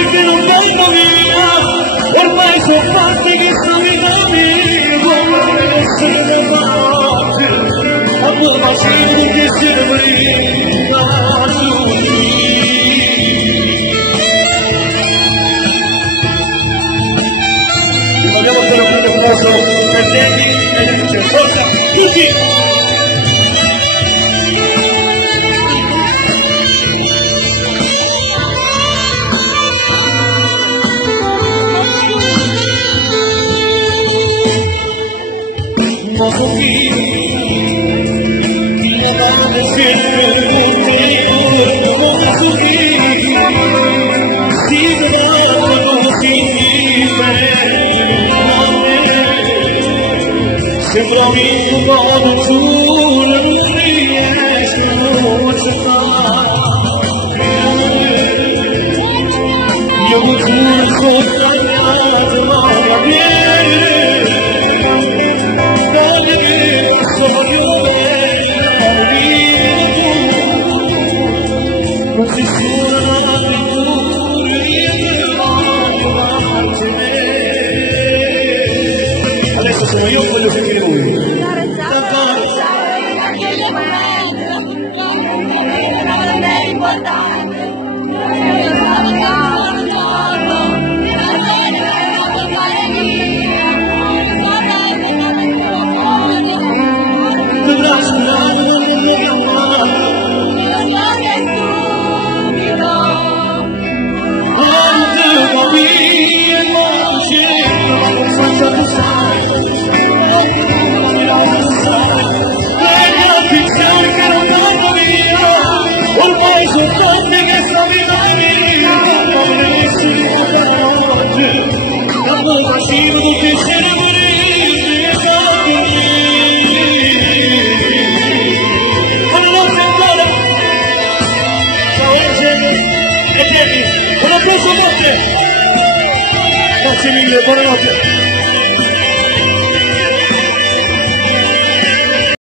Che non vengo via, ormai sono fatti che sono i nomi, come essere fatti, a quel macino che si arriva su lì. Rimaniamo per un posto per lei e dice forza tutti! Modo mio, mia madre sempre con te, modo mio, si vedrà così bene, sembra un modo solo, non riesco a fare, io non sono sbagliato, ma va bene. Adesso sono io quello che lui.